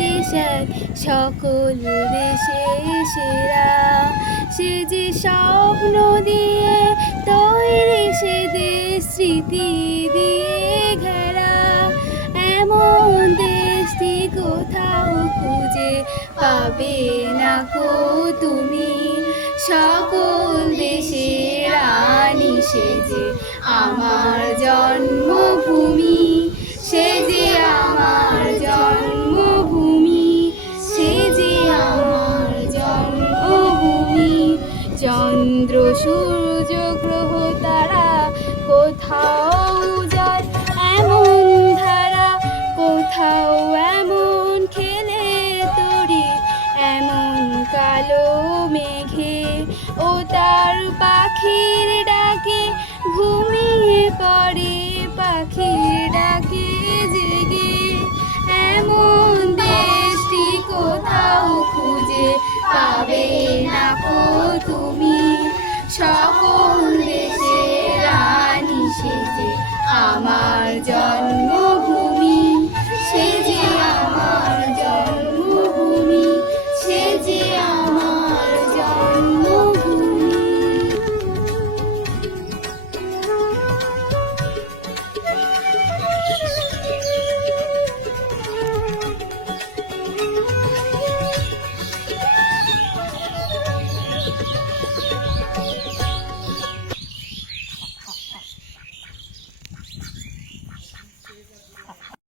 দেশ এক সকল দেশে সেরা। সে যে স্বপ্ন দিয়ে তৈরি, সে দেশ স্মৃতি দিয়ে ঘেরা। এমন দেশটি কোথাও খুঁজে পাবে না কো তুমি। সকল দেশের রানী সে যে আমার জন্মভূমি, সে যে আমার জন্মভূমি, সে যে আমার জন্মভূমি। চন্দ্র সূর্য গ্রহ তারা কোথাও যায় এমন ধারা, কোথাও এমন খেলে তরি, এমন কালো মেঘে ও তার পাখির ডাকে ঘুমিয়ে পড়ে পাখির